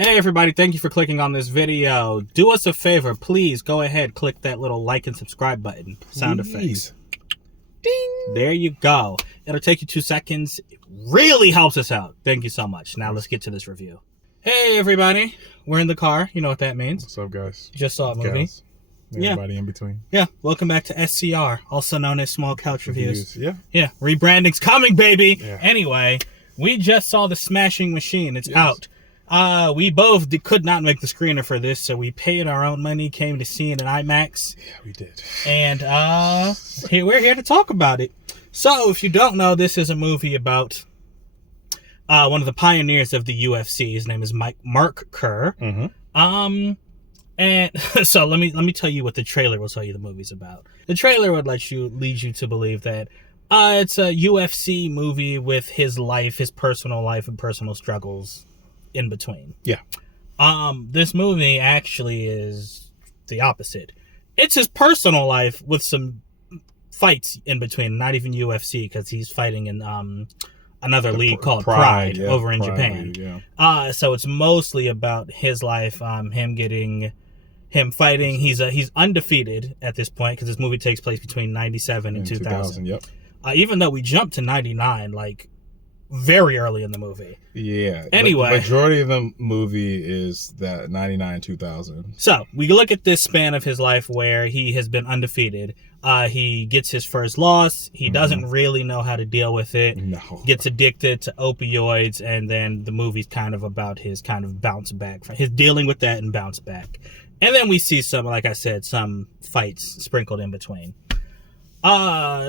Hey everybody, thank you for clicking on this video. Do us a favor, please go ahead, click that little like and subscribe button. Sound effects. Ding! There you go. It'll take you 2 seconds. It really helps us out. Thank you so much. Now let's get to this review. Hey everybody, we're in the car. You know what that means. What's up, guys? Just saw a movie. Everybody in between. Yeah, welcome back to SCR, also known as Small Couch Reviews. Yeah, rebranding's coming, baby. Yeah. Anyway, we just saw The-Smashing-Machine. It's out. We both could not make the screener for this, so we paid our own money, came to see it in IMAX. Yeah, we did. And we're here to talk about it. So, if you don't know, this is a movie about one of the pioneers of the UFC. His name is Mark Kerr. Mm-hmm. And so let me tell you what the trailer will tell you the movie's about. The trailer would lead you to believe that it's a UFC movie with his life, his personal life and personal struggles in between. Yeah. This movie actually is the opposite. It's his personal life with some fights in between, not even UFC, because he's fighting in another league called Pride over in Japan. League, yeah. So it's mostly about his life, him fighting. He's undefeated at this point because this movie takes place between 97 and 2000. Yep. Even though we jumped to 99, like very early in the movie. Yeah. Anyway, the majority of the movie is that 99 2000. So we look at this span of his life where he has been undefeated. He gets his first loss. He doesn't really know how to deal with it. No. Gets addicted to opioids, and then the movie's kind of about his kind of bounce back, his dealing with that and bounce back. And then we see some, like I said, some fights sprinkled in between.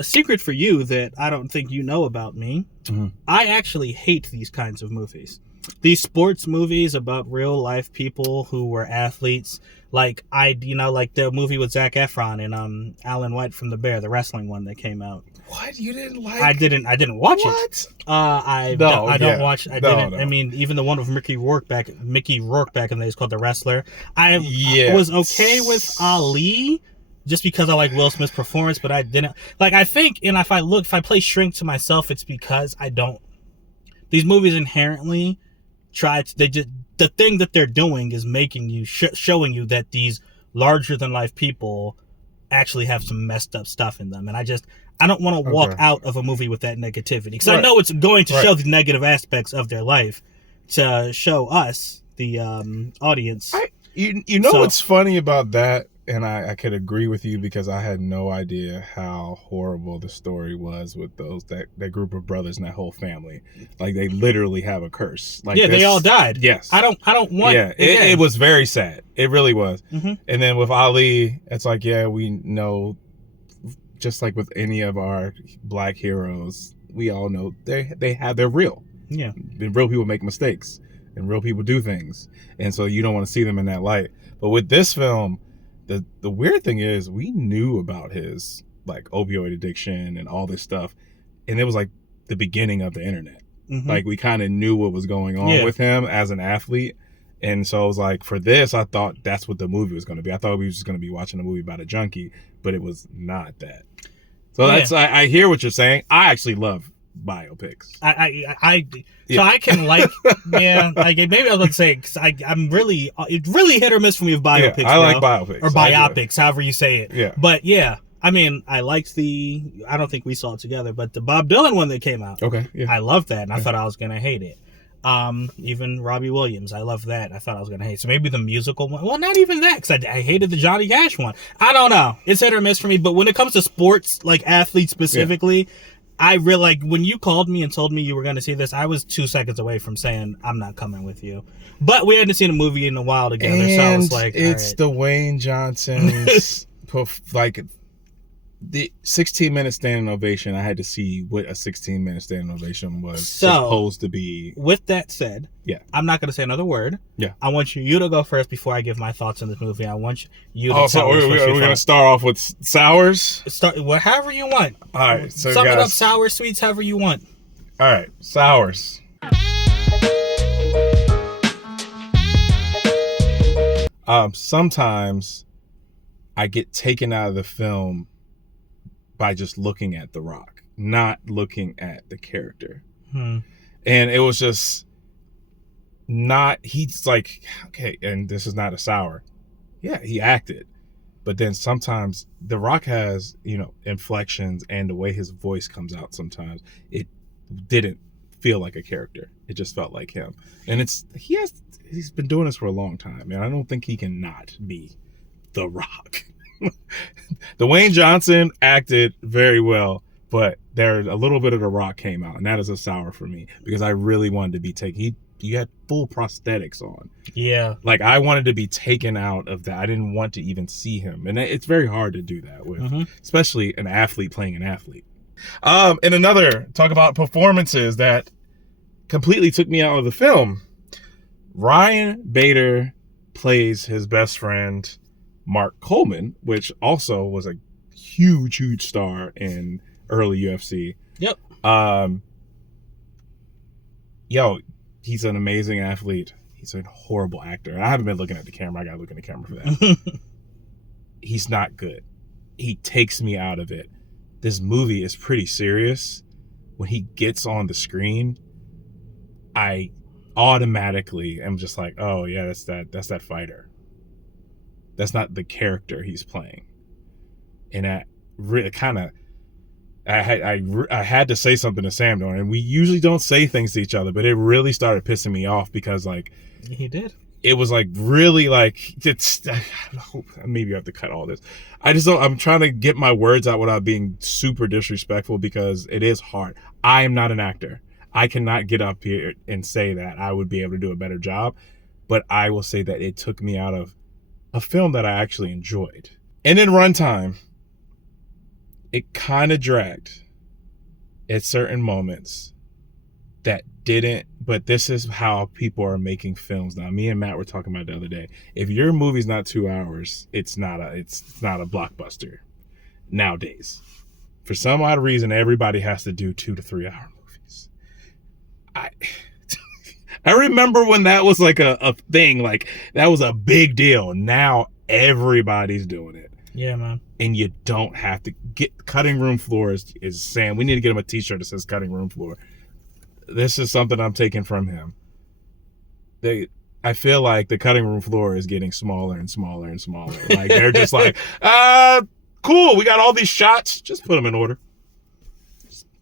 Secret for you that I don't think you know about me. Mm-hmm. I actually hate these kinds of movies. These sports movies about real life people who were athletes. Like like the movie with Zac Efron and Alan White from The Bear, the wrestling one that came out. What? You didn't like? I didn't watch it. I don't watch. I mean, even the one with Mickey Rourke back in the day is called The Wrestler. I was okay with Ali just because I like Will Smith's performance, but I didn't like. I think, and if I play Shrink to myself, it's because I don't. These movies inherently the thing that they're doing is making you showing you that these larger than life people actually have some messed up stuff in them, and I don't want to walk out of a movie with that negativity because I know it's going to show the negative aspects of their life to show us the audience. What's funny about that, and I could agree with you because I had no idea how horrible the story was with that group of brothers and that whole family. Like they literally have a curse. Like they all died. Yes. I don't want. Yeah, it was very sad. It really was. Mm-hmm. And then with Ali, it's like, yeah, we know. Just like with any of our black heroes, we all know they're real. Yeah. And real people make mistakes and real people do things. And so you don't want to see them in that light. But with this film, the weird thing is we knew about his like opioid addiction and all this stuff. And it was like the beginning of the internet. Mm-hmm. Like we kind of knew what was going on with him as an athlete. And so I was like, for this, I thought that's what the movie was going to be. I thought we were just going to be watching a movie about a junkie, but it was not that. So I hear what you're saying. I actually love biopics. So I can like, like maybe I was about to say, cause I'm really, it's really hit or miss for me with biopics. Yeah, I like biopics. Or biopics, however you say it. Yeah. But yeah, I mean, I liked I don't think we saw it together, but the Bob Dylan one that came out. Okay. Yeah. I loved that, and I thought I was going to hate it. Even Robbie Williams, I love that. I thought I was gonna hate. So maybe the musical one. Well, not even that, because I hated the Johnny Cash one. I don't know. It's hit or miss for me. But when it comes to sports, like athletes specifically, I really like when you called me and told me you were gonna see this. I was 2 seconds away from saying I'm not coming with you. But we hadn't seen a movie in a while together, and so I was like, it's Dwayne Johnson's like. The 16-minute standing ovation, I had to see what a 16-minute standing ovation was supposed to be. With that said, I'm not going to say another word. Yeah. I want you to go first before I give my thoughts on this movie. I want you to tell us we're going to start off with sours? However you want. All right. So sum it up, sour, sweets, however you want. All right. Sours. Sometimes I get taken out of the film by just looking at The Rock, not looking at the character. Hmm. And it was just he's like, okay, and this is not a sour. Yeah, he acted. But then sometimes The Rock has, inflections, and the way his voice comes out sometimes, it didn't feel like a character. It just felt like him. And he's been doing this for a long time, man. I don't think he can not be The Rock. Dwayne Johnson acted very well, but there a little bit of The Rock came out, and that is a sour for me because I really wanted to be taken. You had full prosthetics on. Yeah. Like, I wanted to be taken out of that. I didn't want to even see him. And it's very hard to do that with, especially an athlete playing an athlete. And another, talk about performances that completely took me out of the film. Ryan Bader plays his best friend, Mark Coleman, which also was a huge star in early UFC. Yep. He's an amazing athlete. He's a horrible actor. I haven't been looking at the camera. I got to look at the camera for that. He's not good. He takes me out of it. This movie is pretty serious. When he gets on the screen, I automatically am just like, oh yeah, that's that fighter. That's not the character he's playing. And that really kind of, I had to say something to Sam, and we usually don't say things to each other, but it really started pissing me off because, like, he did. It was like really like it's. Maybe I have to cut all this. I just don't. I'm trying to get my words out without being super disrespectful because it is hard. I am not an actor. I cannot get up here and say that I would be able to do a better job, but I will say that it took me out of a film that I actually enjoyed. And in runtime, it kind of dragged at certain moments that didn't, but this is how people are making films now. Me and Matt were talking about it the other day. If your movie's not 2 hours, it's not a blockbuster nowadays. For some odd reason, everybody has to do 2 to 3 hour movies. I remember when that was like a thing, like that was a big deal. Now everybody's doing it. Yeah, man. And you don't have to get cutting room floor is Sam. We need to get him a t-shirt that says cutting room floor. This is something I'm taking from him. I feel like the cutting room floor is getting smaller and smaller and smaller. Like they're just like, cool. We got all these shots. Just put them in order.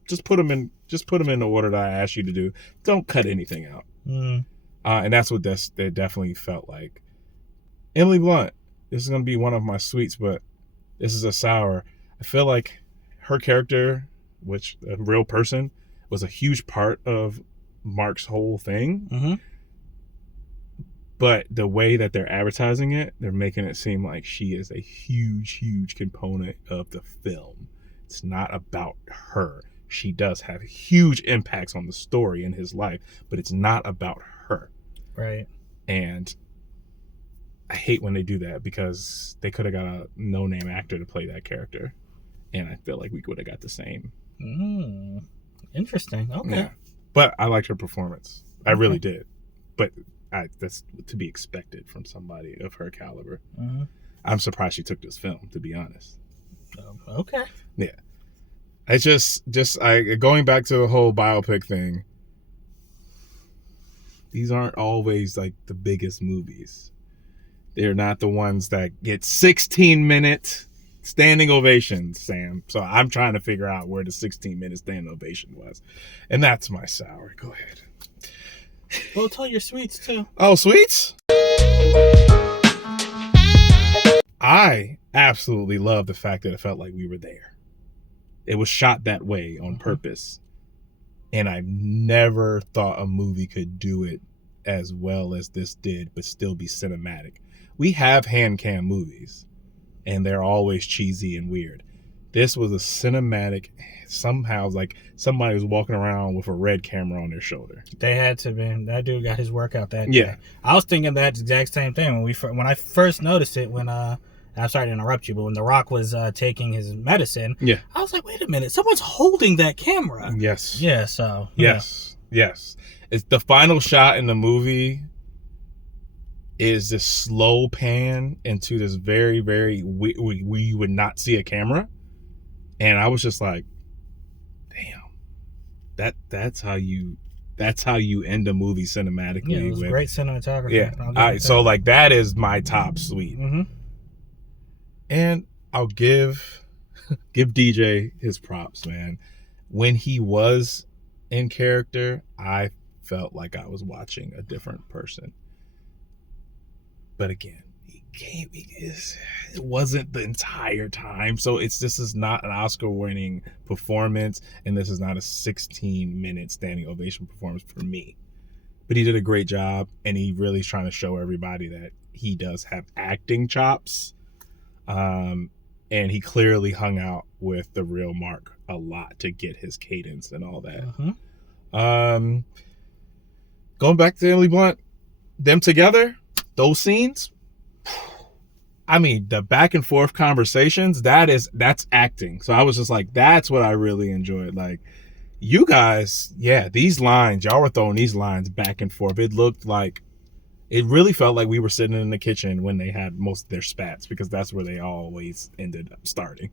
Just put them in the order that I asked you to do. Don't cut anything out. And that's what they definitely felt like. Emily Blunt. This is going to be one of my sweets, but this is a sour. I feel like her character, which a real person, was a huge part of Mark's whole thing. But the way that they're advertising it, they're making it seem like she is a huge component of the film. It's not about her. She does have huge impacts on the story in his life, but it's not about her. Right. And I hate when they do that because they could have got a no-name actor to play that character. And I feel like we would have got the same. Interesting. Okay. Yeah. But I liked her performance. I really did. But that's to be expected from somebody of her caliber. I'm surprised she took this film, to be honest. Okay. Yeah. It's just going back to the whole biopic thing. These aren't always like the biggest movies. They're not the ones that get 16-minute standing ovations, Sam. So I'm trying to figure out where the 16-minute standing ovation was. And that's my sour. Go ahead. Well, tell your sweets, too. Oh, sweets? I absolutely love the fact that it felt like we were there. It was shot that way on purpose. And I never thought a movie could do it as well as this did, but still be cinematic. We have hand cam movies, and they're always cheesy and weird. This was a cinematic, somehow like somebody was walking around with a red camera on their shoulder. They had to be. That dude got his workout that day. I was thinking that exact same thing when I first noticed it. When I'm sorry to interrupt you, but when The Rock was taking his medicine, I was like, wait a minute, someone's holding that camera. Yes. Yeah. So. Yes. It's the final shot in the movie. Is this slow pan into this very, very we would not see a camera, and I was just like, damn, that's how you that's how you end a movie cinematically. Yeah, it was great cinematography. Yeah. So like that is my top suite. Mm-hmm. And I'll give DJ his props, man. When he was in character, I felt like I was watching a different person. But again, it wasn't the entire time. So this is not an Oscar-winning performance, and this is not a 16-minute standing ovation performance for me. But he did a great job, and he really is trying to show everybody that he does have acting chops. And he clearly hung out with the real Mark a lot to get his cadence and all that. Mm-hmm. Going back to Emily Blunt, them together, those scenes, I mean, the back and forth conversations, that's acting. So I was just like, that's what I really enjoyed. Like, you guys, these lines, y'all were throwing these lines back and forth. It really felt like we were sitting in the kitchen when they had most of their spats, because that's where they always ended up starting.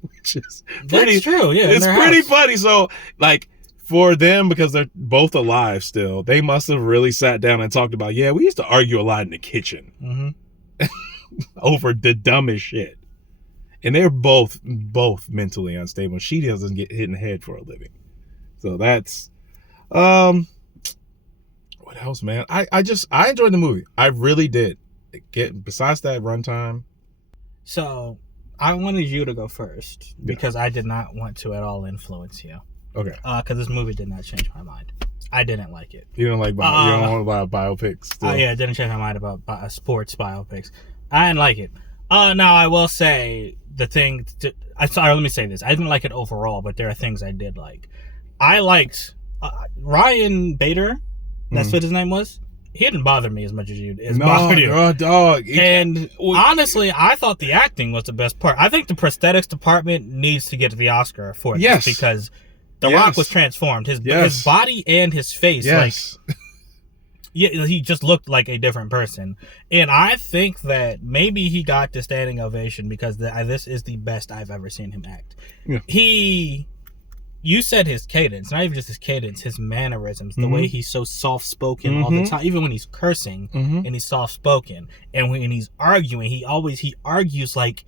Which is pretty, that's true, yeah. It's pretty funny. So, like, for them, because they're both alive still, they must have really sat down and talked about, we used to argue a lot in the kitchen. Mm-hmm. Over the dumbest shit. And they're both mentally unstable. She doesn't get hit in the head for a living. So that's what else, man? I enjoyed the movie. I really did. Besides that runtime. So I wanted you to go first because I did not want to at all influence you. Okay. Because this movie did not change my mind. I didn't like it. You don't like you don't want biopics? Still. Yeah, it didn't change my mind about sports biopics. I didn't like it. Now I will say the thing. Let me say this. I didn't like it overall, but there are things I did like. I liked Ryan Bader. That's what his name was. He didn't bother me as much as bothered you. No, dog. And honestly, I thought the acting was the best part. I think the prosthetics department needs to get the Oscar for this because The Rock was transformed. His body and his face, he just looked like a different person. And I think that maybe he got the standing ovation because this is the best I've ever seen him act. Yeah. You said his cadence, not even just his cadence, his mannerisms, the way he's so soft-spoken all the time, even when he's cursing and he's soft-spoken. And when he's arguing, he argues like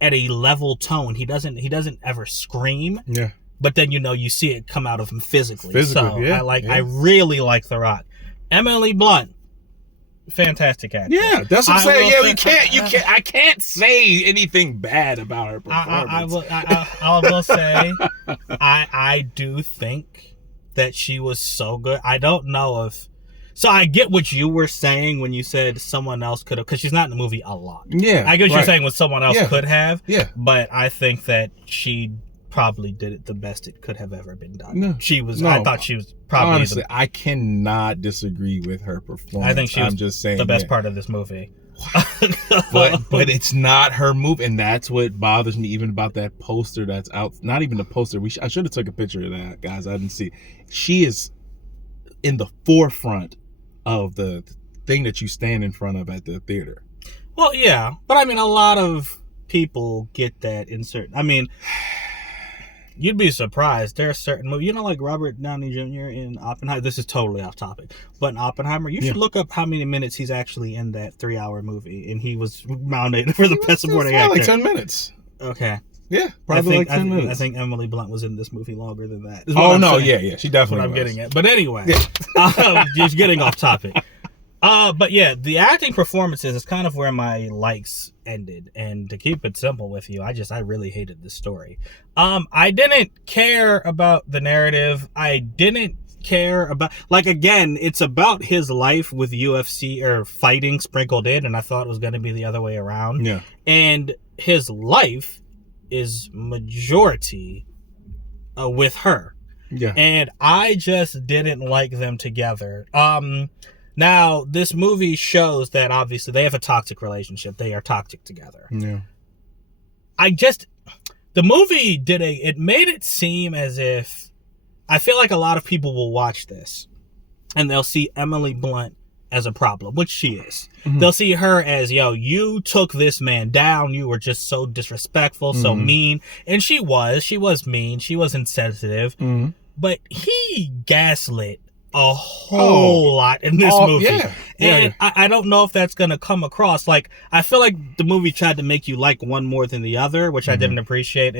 at a level tone. He doesn't ever scream. Yeah. But then, you see it come out of him physically. So I really like The Rock. Emily Blunt, fantastic actor. Yeah, that's what I'm saying. I can't say anything bad about her performance. I will say, I do think that she was so good. I don't know if. So I get what you were saying when you said someone else could have, because she's not in the movie a lot. Yeah, I get what you're saying when someone else could have. Yeah, but I think that she probably did it the best it could have ever been done. No, I thought she was probably honestly, I cannot disagree with her performance. I think she was just saying the best part of this movie. but it's not her move, and that's what bothers me even about that poster that's out. Not even the poster. I should have took a picture of that, guys. I didn't see. She is in the forefront of the thing that you stand in front of at the theater. Well, yeah, but I mean, a lot of people get that insert. I mean, you'd be surprised. There are certain movies, like Robert Downey Jr. in Oppenheimer. This is totally off topic, but in Oppenheimer, you should look up how many minutes he's actually in that 3-hour movie, and he was nominated for the best supporting actor. Like 10 minutes. Okay. Yeah, probably like 10 minutes. I think Emily Blunt was in this movie longer than that. Oh, no, yeah, she definitely I'm getting at. But anyway, just getting off topic. But yeah, the acting performances is kind of where my likes ended. And to keep it simple with you, I really hated this story. I didn't care about the narrative. I didn't care about, again, it's about his life with UFC or fighting sprinkled in, and I thought it was going to be the other way around. Yeah. And his life is majority with her. Yeah. And I just didn't like them together. Now, this movie shows that obviously they have a toxic relationship. They are toxic together. Yeah. The movie it made it seem as if, I feel like a lot of people will watch this and they'll see Emily Blunt as a problem, which she is. Mm-hmm. They'll see her as, you took this man down. You were just so disrespectful, so mean. And she was mean. She was insensitive. Mm-hmm. but he gaslit a whole lot in this movie. Yeah. And I don't know if that's going to come across. Like, I feel like the movie tried to make you like one more than the other, which I didn't appreciate.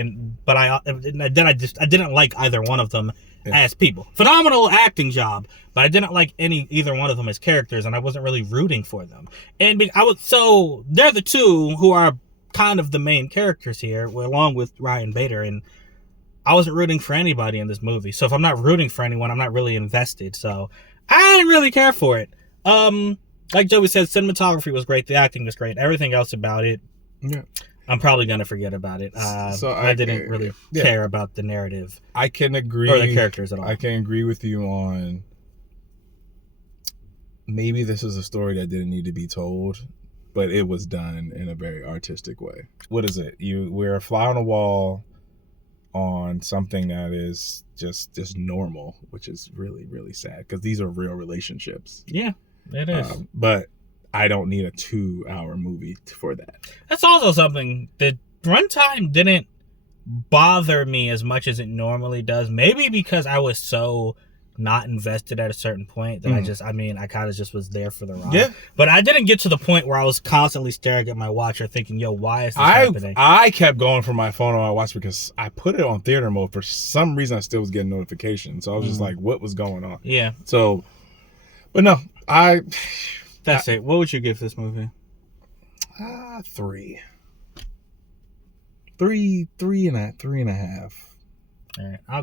But I didn't like either one of them as people. Phenomenal acting job, but I didn't like either one of them as characters, and I wasn't really rooting for them. And so they're the two who are kind of the main characters here, along with Ryan Bader, and I wasn't rooting for anybody in this movie. So if I'm not rooting for anyone, I'm not really invested. So I didn't really care for it. Like Joey said, cinematography was great. The acting was great. Everything else about it, I'm probably going to forget about it. So I didn't really care about the narrative. I can agree. Or the characters at all. I can agree with you on maybe this is a story that didn't need to be told, but it was done in a very artistic way. What is it? We're a fly on the wall on something that is just normal, which is really, really sad because these are real relationships. Yeah, it is. But I don't need a 2-hour movie for that. That's also something. The runtime didn't bother me as much as it normally does. Maybe because I was so not invested at a certain point that I kind of just was there for the ride. Yeah. But I didn't get to the point where I was constantly staring at my watch or thinking, yo, why is this happening? I kept going for my phone on my watch because I put it on theater mode. For some reason, I still was getting notifications. So I was just like, what was going on? Yeah. So, but no, That's it. What would you give this movie? 3. 3.5. All right, I'll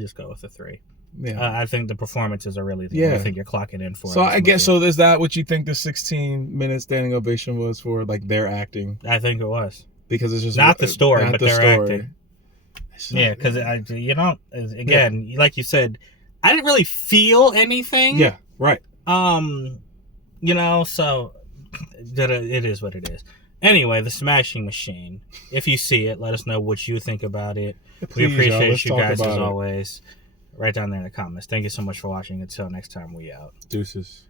just go with a 3. Yeah, I think the performances are really the only thing you're clocking in for. So I guess is that what you think the 16-minute standing ovation was for, like their acting? I think it was because it's just not the story, but their acting. Yeah, because like you said, I didn't really feel anything. Yeah, right. So it is what it is. Anyway, The Smashing Machine. If you see it, let us know what you think about it. We appreciate you guys as always. Right down there in the comments. Thank you so much for watching. Until next time, we out. Deuces.